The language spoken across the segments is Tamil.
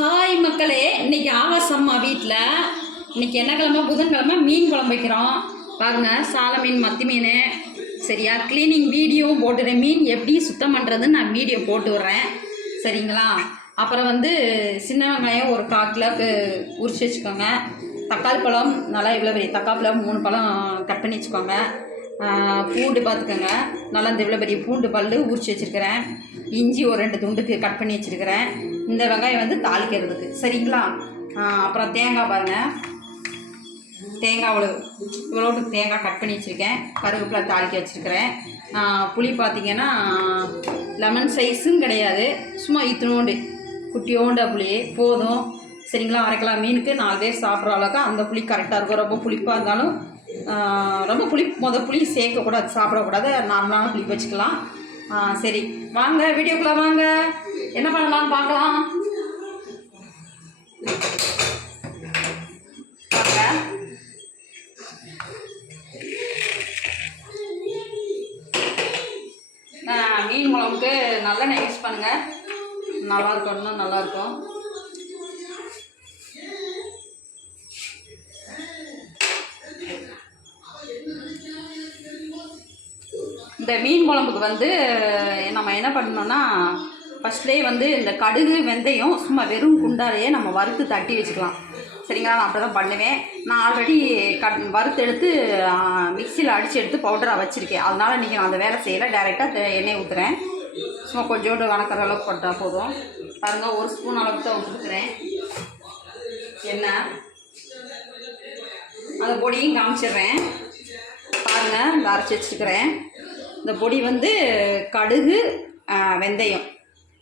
ஹாய் மக்களே, இன்னைக்கு ஆகாஷ் அம்மா வீட்டில் இன்னைக்கு என்ன கிழமை? புதன்கிழமை மீன் குழம்பு வைக்கிறோம். பாருங்க, சால மீன், மத்தி மீன். சரியா? க்ளீனிங் வீடியோவும் போட்டுறேன். மீன் எப்படி சுத்தம் பண்ணுறதுன்னு நான் வீடியோ போட்டு விட்றேன். சரிங்களா? அப்புறம் சின்ன வெங்காயம் ஒரு 1/4 கிலோக்கு உரிச்சு வச்சுக்கோங்க. தக்காளி பழம் நல்லா இவ்வளோ பெரிய தக்காளி பழம் 3 பழம் கட் பண்ணி வச்சுக்கோங்க. பூண்டு பார்த்துக்கோங்க, நல்லா இந்த இவ்வளோ பெரிய பூண்டு பல் உரிச்சு வச்சுருக்கிறேன். இஞ்சி ஒரு 2 துண்டுக்கு கட் பண்ணி வச்சுருக்கிறேன். இந்த வெங்காயம் தாளிக்கிறதுக்கு. சரிங்களா? அப்புறம் தேங்காய் பாருங்கள், தேங்காய் இவ்வளோட்டுக்கு தேங்காய் கட் பண்ணி வச்சுருக்கேன். கருவேப்பிலை தாளிக்க வச்சுருக்கிறேன். புளி பார்த்திங்கன்னா லெமன் சைஸும் கிடையாது, சும்மா இத்தினோண்டு குட்டியோண்ட புளி போதும். சரிங்களா? 1/2 கிலோ மீனுக்கு 4 பேர் சாப்பிட்ற அளவுக்கு அந்த புளி கரெக்டாக இருக்கும். ரொம்ப புளிப்பாக இருந்தாலும் ரொம்ப புளி சேர்க்கக்கூடாது, சாப்பிடக்கூடாது. நார்மலான புளி வச்சுக்கலாம். சரி, வாங்க வீடியோக்குள்ளே வாங்க, என்ன பண்ணலாம்னு பார்க்கலாம். மீன் குழம்புக்கு நல்லெண்ணெய் யூஸ் பண்ணுங்கள், நல்லாயிருக்கும், இன்னும் நல்லாயிருக்கும். இந்த மீன் குழம்புக்கு நம்ம என்ன பண்ணணும்னா, ஃபஸ்ட்லேயே இந்த கடுகு வெந்தயம் சும்மா வெறும் குண்டாலேயே நம்ம வறுத்து தட்டி வச்சுக்கலாம். சரிங்களா? நான் அப்படி தான் பண்ணுவேன். நான் ஆல்ரெடி வறுத்து எடுத்து மிக்சியில் அடித்து எடுத்து பவுடராக வச்சுருக்கேன். அதனால் இன்றைக்கி நான் அந்த வேலை செய்யலை, டைரெக்டாக எண்ணெய் ஊற்றுறேன். சும்மா கொஞ்சோண்டு வணக்கிற அளவுக்கு போட்டால் போதும். பாருங்கள், 1 ஸ்பூன் அளவுக்கு தான் ஊற்றுக்கிறேன் எண்ணெய். அந்த பொடியும் காமிச்சிடுறேன். பாருங்கள், இந்த அரைச்சி வச்சுருக்கிறேன். இந்த பொடி கடுகு வெந்தயம்.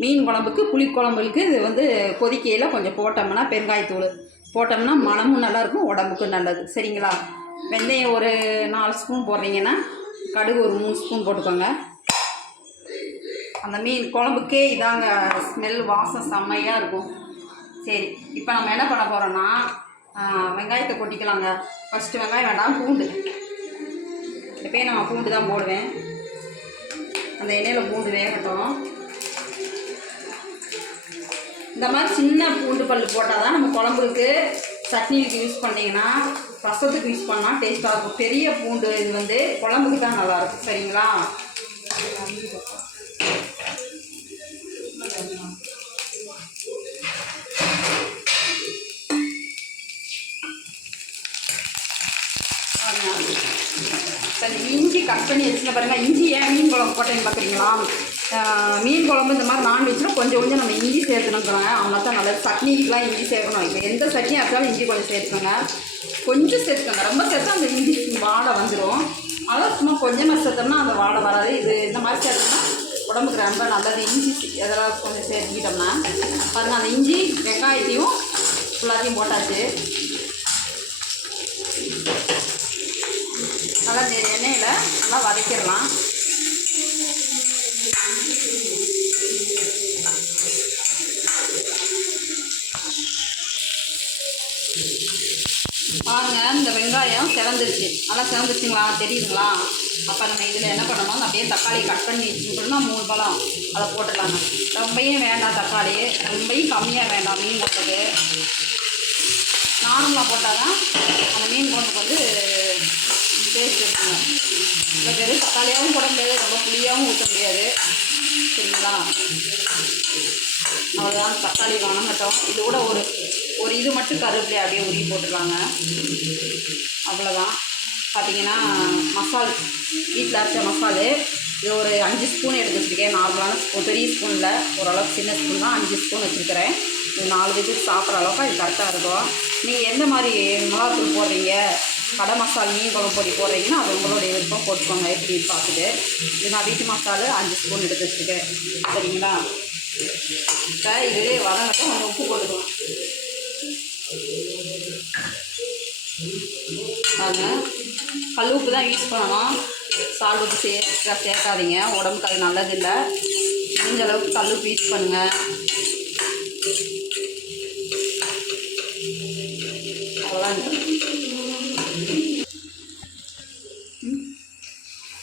மீன் குழம்புக்கு புளிக்குழம்புக்கு இது கொதிக்கையில் கொஞ்சம் போட்டோம்னா, பெருங்காயத்தூள் போட்டோம்னா மனமும் நல்லாயிருக்கும், உடம்புக்கும் நல்லது. சரிங்களா? வெந்தயம் ஒரு 4 ஸ்பூன் போடுறீங்கன்னா கடுகு ஒரு 3 ஸ்பூன் போட்டுக்கோங்க. அந்த மீன் குழம்புக்கே இதாங்க ஸ்மெல், வாசம் செம்மையாக இருக்கும். சரி, இப்போ நம்ம என்ன பண்ண போகிறோன்னா, வெங்காயத்தை கொட்டிக்கலாங்க. ஃபஸ்ட்டு வெங்காயம் வேண்டாம், பூண்டு. எப்போயும் நம்ம பூண்டு தான் போடுவேன். அந்த எண்ணெயில் பூண்டு வேகட்டும். இந்த மாதிரி சின்ன பூண்டு பல் போட்டால் தான் நம்ம குழம்புக்கு சட்னிக்கு யூஸ் பண்ணிங்கன்னா, ரசத்துக்கு யூஸ் பண்ணால் டேஸ்ட்டாக இருக்கும். பெரிய பூண்டு இது குழம்புக்கு தான் நல்லாயிருக்கும். சரிங்களா? இஞ்சி கட் பண்ணி வச்சுக்க பாருங்கள். இஞ்சி ஏன் மீன் குழம்பு போட்டேன்னு பார்க்குறீங்களா? மீன் குழம்பு இந்த மாதிரி நான்வெஜ்ஜில் கொஞ்சம் நம்ம இஞ்சி சேர்த்துணுங்கிறாங்க. அவங்க தான் நல்லது. சட்னிக்கெலாம் இஞ்சி சேர்க்கணும். இப்போ எந்த சட்னியாக இருந்தாலும் இஞ்சி கொஞ்சம் சேர்த்துக்கோங்க. கொஞ்சம் சேர்த்துக்கோங்க, ரொம்ப சேர்த்தா அந்த இஞ்சி வாடை வந்துடும். அதான் சும்மா கொஞ்சமாக சேர்த்தோம்னா அந்த வாடை வராது. இது இந்த மாதிரி சேர்த்தோம்னா உடம்புக்கு ரொம்ப நல்லது. இஞ்சி எதெல்லாம் கொஞ்சம் சேர்த்துக்கிட்டோம்னா பாருங்கள், அந்த இஞ்சி வெங்காயத்தையும் எல்லாத்தையும் போட்டாச்சு. நல்லா எண்ணெயில் நல்லா வதக்கிடலாம். பாருங்கள், இந்த வெங்காயம் செவந்துருச்சு, நல்லா செவந்துருச்சுங்களா? தெரியுதுங்களா? அப்போ நம்ம இதில் என்ன பண்ணணும், அப்படியே தக்காளி கட் பண்ணி வச்சுக்கணும்னா 3 பழம் அதை போட்டுடலாங்க. ரொம்பையும் வேண்டாம் தக்காளி, ரொம்பையும் கம்மியாக வேண்டாம். மீன் குழம்புக்கு நார்மலாக போட்டால் தான் அந்த மீன் குழம்புக்கு டேஸ்ட் இருக்குங்க. இப்போ வெறும் தக்காளியாகவும் போட முடியாது, ரொம்ப புளியாகவும் ஊற்ற முடியாது. சரிங்களா? அவ்வளோதான், தக்காளி வணங்கட்டும். இது கூட ஒரு இது மட்டும் கருவேப்பிலை அப்படியே உருகி போட்டுருவாங்க. அவ்வளோதான். பார்த்திங்கன்னா மசால், வீட்டில் அரைச்ச மசாலு இது ஒரு 5 ஸ்பூன் எடுத்து வச்சுருக்கேன். நார்மலான ஸ்பூன், பெரிய ஸ்பூனில் ஓரளவுக்கு சின்ன ஸ்பூன் தான் 5 ஸ்பூன் வச்சுருக்கிறேன். இது 4 பேருக்கு சாப்பிட்ற அளவுக்கு அது கரெக்டாக இருக்கும். நீங்கள் எந்த மாதிரி மிளகாத்தூள் போடுறீங்க, கடை மசாலா மீன் குழம்பு பொடி போடுறீங்கன்னா அது உங்களுடைய விருப்பம் போட்டுக்கோங்க, எப்படி பார்த்துட்டு. இது நான் வீட்டு மசாலு 5 ஸ்பூன் எடுத்து வச்சுருக்கேன். சரிங்களா? இப்போ இது வதங்கட்டும், கொஞ்சம் உப்பு போட்டுக்கலாம். அதுங்க கல் உப்பு தான் யூஸ் பண்ணணும், சால்ட் உப்பு சேர்க்காதீங்க, உடம்புக்கு அது நல்லதில்லை. முடிஞ்ச அளவுக்கு கல் உப்பு யூஸ் பண்ணுங்கள். அவ்வளோதான்.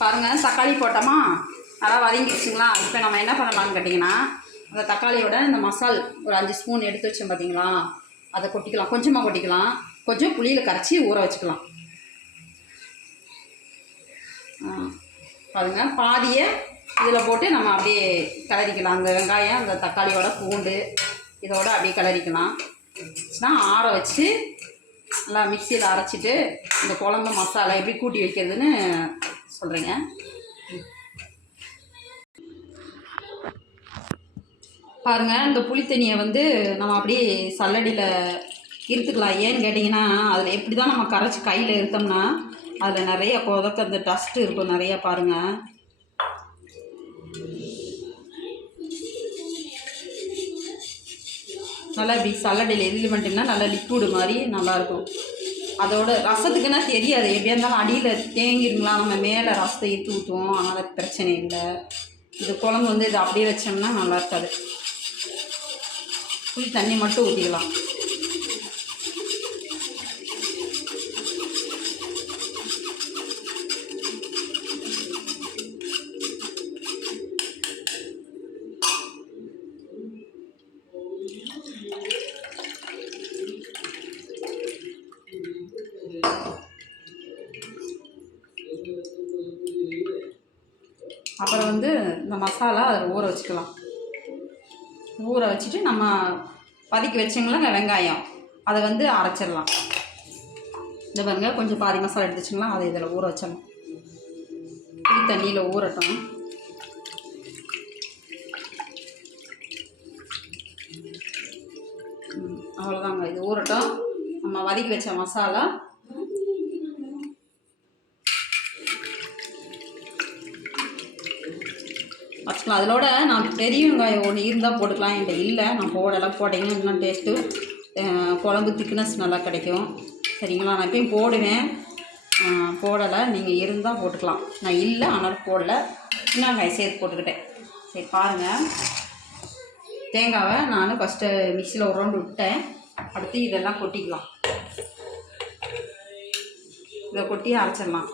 பாருங்கள், தக்காளி போட்டோமா, நல்லா வதங்கிடுச்சுங்களா? இப்போ நம்ம என்ன பண்ணலாம்னு கேட்டிங்கன்னா, அந்த தக்காளியோட இந்த மசால் ஒரு 5 ஸ்பூன் எடுத்து வச்சோம் பார்த்தீங்களா, அதை கொட்டிக்கலாம். கொஞ்சமாக கொட்டிக்கலாம். கொஞ்சம் புளியில் கரைச்சி ஊற வச்சுக்கலாம். பாருங்கள், பாதியை இதில் போட்டு நம்ம அப்படியே கிளறிக்கலாம். அந்த வெங்காயம், அந்த தக்காளியோட பூண்டு இதோட அப்படியே கிளறிக்கலாம். ஆற வச்சு நல்லா மிக்சியில் அரைச்சிட்டு இந்த குழம்பு மசாலா எப்படி கூட்டி வைக்கிறதுன்னு சொல்கிறேங்க. பாருங்கள், இந்த புளி தண்ணியை வந்து நம்ம அப்படியே சல்லடியில் இருத்துக்கலாம். ஏன்னு கேட்டிங்கன்னா, அதில் எப்படி தான் நம்ம கரைச்சி கையில் இருத்தோம்னா அதில் நிறைய கொதக்க அந்த டஸ்ட்டு இருக்கும் நிறையா. பாருங்கள், நல்லா இப்படி சல்லடையில் இது பண்ணிட்டீங்கன்னா நல்லா லிக்விடு மாதிரி நல்லாயிருக்கும். அதோட ரசத்துக்குன்னா தெரியாது, எப்படியா இருந்தாலும் அடியில் தேங்கிருங்களா, நம்ம மேலே ரசத்தை எடுத்து ஊற்றுவோம். அதனால் பிரச்சனை இல்லை. இது குழம்பு வந்து இது அப்படியே வச்சோம்னா நல்லா இருக்காது. புளி தண்ணி மட்டும் ஊற்றிக்கலாம். அப்புறம் வந்து இந்த மசாலா அதில் ஊற வச்சுக்கலாம். ஊற வச்சுட்டு நம்ம வதக்கி வச்சிங்களா வெங்காயம், அதை வந்து அரைச்சிடலாம். இந்த பாருங்க, கொஞ்சம் பாதி மசாலா எடுத்து வச்சுங்களா, அதை இதில் ஊற வச்சிடலாம். புளி தண்ணியில் ஊறட்டும். அவ்வளோதாங்க, இது ஊறட்டும். நம்ம வதக்கி வச்ச மசாலா வச்சுக்கலாம். அதோட நான் பெரிய வெங்காயம் ஒன்று இருந்தால் போட்டுக்கலாம். என்கிட்ட இல்லை, நான் போடலை. போட்டிங்கன்னா இன்னும் டேஸ்ட்டு குழம்பு திக்னஸ் நல்லா கிடைக்கும். சரிங்களா, நான் எப்பயும் போடுவேன், போடலை. நீங்கள் இருந்தால் போட்டுக்கலாம். நான் இல்லை, ஆனால் போடலை. இன்னும் வெங்காயம் சேர்த்து போட்டுக்கிட்டேன். சரி பாருங்கள், தேங்காவை நான் ஃபஸ்ட்டு மிக்சியில் ஒரு ரவுண்டு விட்டேன். அடுத்து இதெல்லாம் கொட்டிக்கலாம். இதை கொட்டி அரைச்சிடலாம்.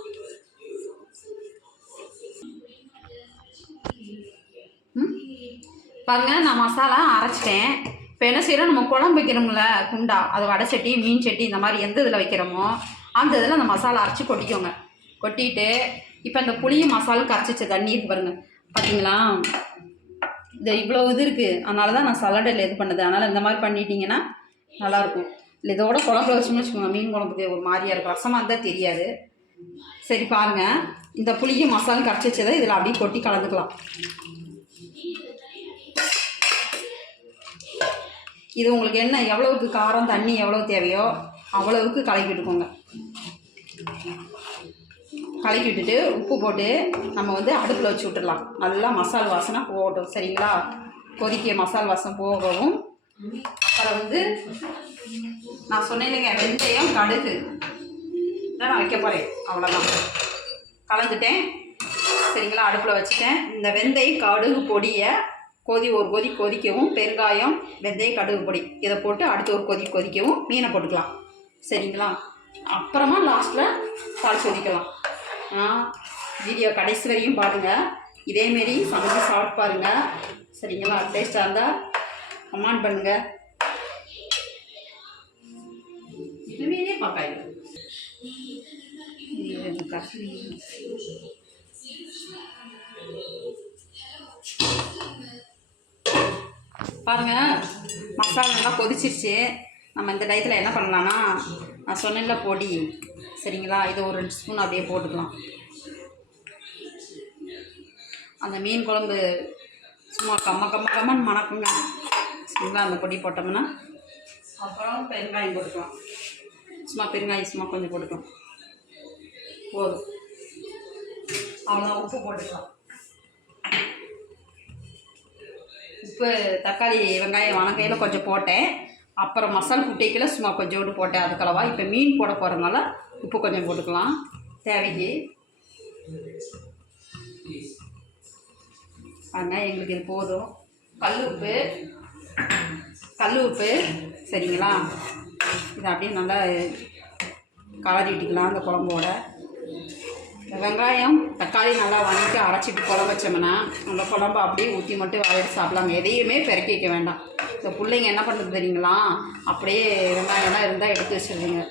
பாருங்கள், நான் மசாலா அரைச்சிட்டேன். இப்போ என்ன செய்கிறோம், நம்ம குழம்பு வைக்கிறோம்ல குண்டா, அது வடை சட்டி, மீன் சட்டி, இந்த மாதிரி எந்த இதில் வைக்கிறோமோ அந்த இதில் அந்த மசாலா அரைச்சி கொட்டிக்கோங்க. கொட்டிட்டு இப்போ இந்த புளியும் மசாலும் கரைச்சி வச்ச தண்ணி இருக்கு பாருங்கள், பார்த்தீங்களா, இந்த இவ்வளோ இது இருக்குது. அதனால தான் நான் சலடையில் இது பண்ணது. அதனால் இந்த மாதிரி பண்ணிட்டீங்கன்னா நல்லாயிருக்கும். இல்லை இதோட குழம்புல வச்சோம்னு வச்சுக்கோங்க, மீன் குழம்புக்கு ஒரு மாதிரியாக இருக்கும், ரசமாக இருந்தால் தெரியாது. சரி பாருங்கள், இந்த புளியும் மசாலும் கரைச்சி வச்சதை இதில் அப்படியே கொட்டி கலந்துக்கலாம். இது உங்களுக்கு என்ன எவ்வளவுக்கு காரம் தண்ணி எவ்வளோ தேவையோ அவ்வளவுக்கு கலக்கி விட்டுக்கோங்க. கலக்கி விட்டுட்டு உப்பு போட்டு நம்ம வந்து அடுப்பில் வச்சு விட்டுடலாம். நல்லா மசால் வாசனை போகட்டும். சரிங்களா, கொதிக்க மசால் வாசனை போகவும். அப்புறம் வந்து நான் சொன்னேன் இல்லைங்க, வெந்தயம் கடுகு தான் நான் வைக்க போகிறேன். அவ்வளோதான், கலந்துட்டேன். சரிங்களா, அடுப்பில் வச்சுட்டேன். இந்த வெந்தயம் கடுகு பொடியை ஒரு கொதி கொதிக்கவும், பெருங்காயம், வெந்தயம், கடுகு பொடி இதை போட்டு அடுத்து ஒரு கொதி கொதிக்கவும் மீனை போட்டுக்கலாம். சரிங்களா, அப்புறமா லாஸ்ட்டில் தாளிச்சு கொதிக்கலாம். வீடியோ கடைசி வரையும் பாருங்கள். இதேமாரி சமைச்சு சாப்பிட்டு பாருங்கள். சரிங்களா, டேஸ்ட்டாக இருந்தால் கமெண்ட் பண்ணுங்கள். இதுவே பார்க்காது பாருங்கள், மசாலா நல்லா கொதிச்சிருச்சு. நம்ம இந்த டயத்தில் என்ன பண்ணலான்னா, நான் சொன்னேன்ல பொடி, சரிங்களா, இது ஒரு 2 ஸ்பூன் அப்படியே போட்டுக்கலாம். அந்த மீன் குழம்பு சும்மா கம்மன்னு மணக்குங்க. சரிங்களா, அந்த பொடி போட்டோம்னா அப்புறம் பெருங்காயம் போட்டுக்கலாம். சும்மா பெருங்காயம் சும்மா கொஞ்சம் போட்டுக்கலாம், போதும். அவ்வளோ உப்பு போட்டுக்கலாம். உப்பு, தக்காளி, வெங்காயம் வணக்கையில் கொஞ்சம் போட்டேன். அப்புறம் மசாலா குட்டைக்கில் சும்மா கொஞ்சோண்டு போட்டேன், அதுக்களவா. இப்போ மீன் போட போகிறதுனால உப்பு கொஞ்சம் போட்டுக்கலாம் தேவைக்கு. ஆனால் எங்களுக்கு இது போதும். கல் உப்பு சரிங்களா. இதை அப்படியே நல்லா கலரிட்டிக்கலாம் அந்த குழம்போட. வெங்காயம் தக்காளி நல்லா வதக்கி அரைச்சிட்டு குழம்பு வச்சோம்னா அந்த குழம்பு அப்படியே ஊற்றி மட்டும் வதக்கி சாப்பிடலாம். எதையுமே பெருக்கி வைக்க வேண்டாம். இந்த பிள்ளைங்க என்ன பண்ணுறது தெரியுங்களா, அப்படியே வெங்காயம்லாம் இருந்தால் எடுத்து வச்சுருவீங்க.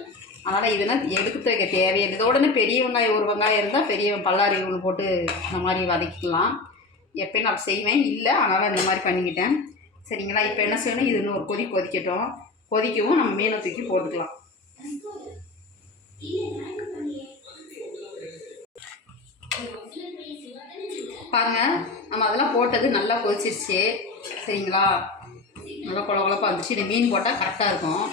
அதனால் இதெல்லாம் எடுத்து வைக்க தேவையில்லை. இதோடனே பெரிய வெங்காயம் ஒரு வெங்காயம் இருந்தால் பெரிய பல்லாரி ஒன்று போட்டு இந்த மாதிரி வதக்கிக்கலாம். எப்போயும் நான் செய்வேன் இல்லை, அதனால் இந்த மாதிரி பண்ணிக்கிட்டேன். சரிங்களா, இப்போ என்ன செய்யணும், இது இன்னும் ஒரு கொதிக்கட்டும். கொதிக்கவும் நம்ம மீனை தூக்கி போட்டுக்கலாம். பாருங்கள், நம்ம அதெல்லாம் போட்டது நல்லா கொதிச்சிருச்சு. சரிங்களா, நல்லா குழப்பா வந்துச்சு. இந்த மீன் போட்டால் கரெக்டாக இருக்கும்.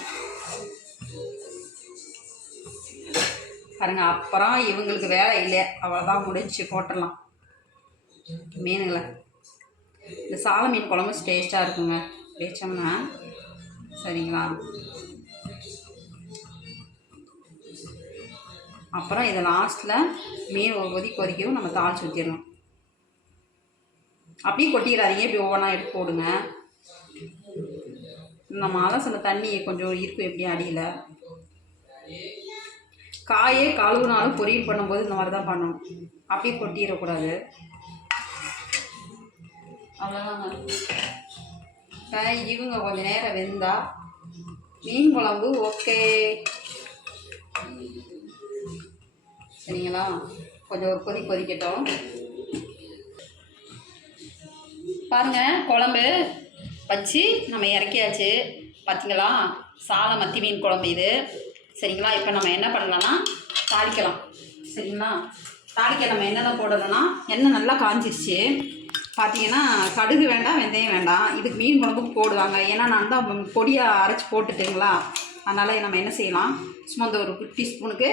பாருங்கள், அப்புறம் இவங்களுக்கு வேலை இல்லை, அவ்வளோதான், முடிச்சு போட்டுடலாம் மீனுங்களை. இந்த சால மீன் குழம்பு டேஸ்ட்டாக இருக்குங்க வச்சோம்னா. சரிங்களா, அப்புறம் இதை லாஸ்ட்டில் மீன் ஒரு கொதிக்கவும் நம்ம தாளித்து ஊற்றிடணும். அப்படியே கொட்டிடாதீங்க, இப்படி ஒவ்வொன்றா எடுத்து போடுங்க. நம்ம அதான் சொன்ன தண்ணி கொஞ்சம் இருக்கும் எப்படி அடியில். காயே கழுவுனாலும் பொரியல் பண்ணும்போது இந்த மாதிரி தான் பண்ணணும், அப்படியே கொட்டிடக்கூடாது. அவ்வளோதாங்க. இப்போ இவங்க கொஞ்சம் நேரம் வெந்தா மீன் குழம்பு ஓகே. சரிங்களா, கொஞ்சம் ஒரு கொதிக்கட்டும். பாருங்கள், குழம்பு வச்சு நம்ம இறக்கியாச்சு. பார்த்திங்களா, சால மத்தி மீன் குழம்பு இது. சரிங்களா, இப்போ நம்ம என்ன பண்ணலாம்னா தாளிக்கலாம். சரிங்களா, தாளிக்க நம்ம என்னென்ன போடணும்னா, எண்ணெய் நல்லா காஞ்சிருச்சு. பார்த்திங்கன்னா கடுகு வேண்டாம், வெந்தயம் வேண்டாம். இதுக்கு மீன் குழம்புக்கு போடுவாங்க. ஏன்னா நான் தான் பொடியாக அரைச்சி போட்டுட்டுங்களா, அதனால் நம்ம என்ன செய்யலாம், சும்மா இந்த ஒரு டீஸ்பூனுக்கு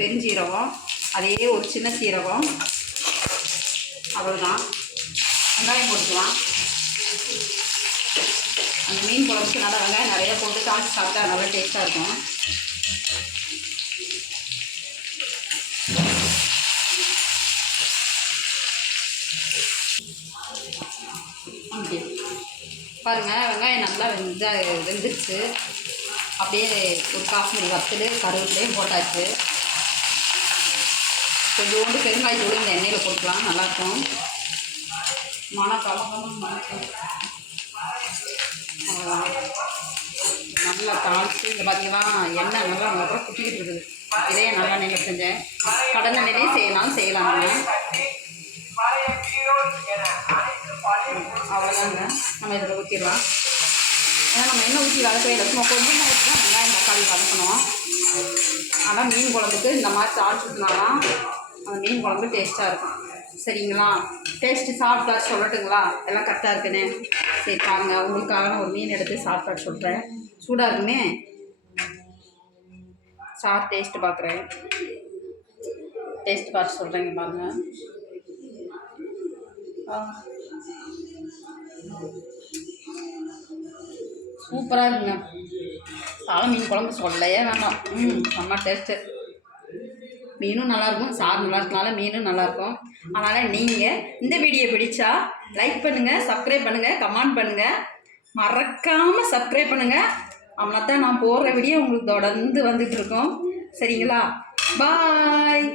பெருஞ்சீரகம், அதே ஒரு சின்ன சீரகம், அவ்வளோதான். வெங்காயம் போட்டுக்கலாம். அந்த மீன் குழம்புக்கு நல்லா வெங்காயம் நிறையா போட்டு தாளித்து சாப்பிட்டா நல்லா டேஸ்ட்டாக இருக்கும். ஓகே, பாருங்கள், வெங்காயம் நல்லா வெந்துருச்சு. அப்படியே ஒரு காஷ்மீரி வத்தல் கருவேப்பிலையும் போட்டாச்சு. கொஞ்சோண்டு பெருங்காயத்தூள் இந்த எண்ணெயில் போட்டுக்கலாம், நல்லாயிருக்கும். மணக்கம் நல்லா தாளித்து. இந்த பார்த்திங்கன்னா எண்ணெய் நல்லா அப்புறம் குட்டிக்கிட்டு இருக்குது. இதே நல்லா நெல்லை செஞ்சேன், கடலை நெல்லையே செய்யலாம். அவ்வளோதாங்க, நம்ம இதில் ஊற்றிடலாம். ஏன்னா நம்ம எண்ணெய் ஊற்றி வதக்கவே இல்லை, சும்மா கொஞ்சமாக ஊற்றி தான் வெங்காயம் தக்காளி வதக்கணும். ஆனால் மீன் குழம்புக்கு இந்த மாதிரி தாளிச்சு ஊற்றினாதான் அந்த மீன் குழம்பு டேஸ்ட்டாக இருக்கும். சரிங்களா, டேஸ்ட்டு சாப்பிட்டா சொல்லட்டுங்களா, எல்லாம் கரெக்டாக இருக்குன்னு. சரி பாருங்கள், உங்களுக்காக நான் ஒரு மீன் எடுத்து சாப்பிட்டு சொல்கிறேன். சூடாக இருக்குமே, டேஸ்ட்டு பார்க்குறேன். டேஸ்ட்டு பார்த்து சொல்கிறேங்க. பாருங்கள், சூப்பராக இருக்குங்க. சால மீன் குழம்பு சொல்லவே வேண்டாம். செம்ம டேஸ்ட்டு. மீனும் நல்லாயிருக்கும், சாறு நல்லா இருக்கனால மீனும் நல்லாயிருக்கும். அதனால் நீங்கள் இந்த வீடியோ பிடிச்சா லைக் பண்ணுங்கள், சப்ஸ்கிரைப் பண்ணுங்கள், கமெண்ட் பண்ணுங்கள், மறக்காமல் சப்ஸ்கிரைப் பண்ணுங்கள். அப்படின்னா தான் நான் போடுற வீடியோ உங்களுக்கு தொடர்ந்து வந்துட்டுருக்கோம். சரிங்களா, பாய்.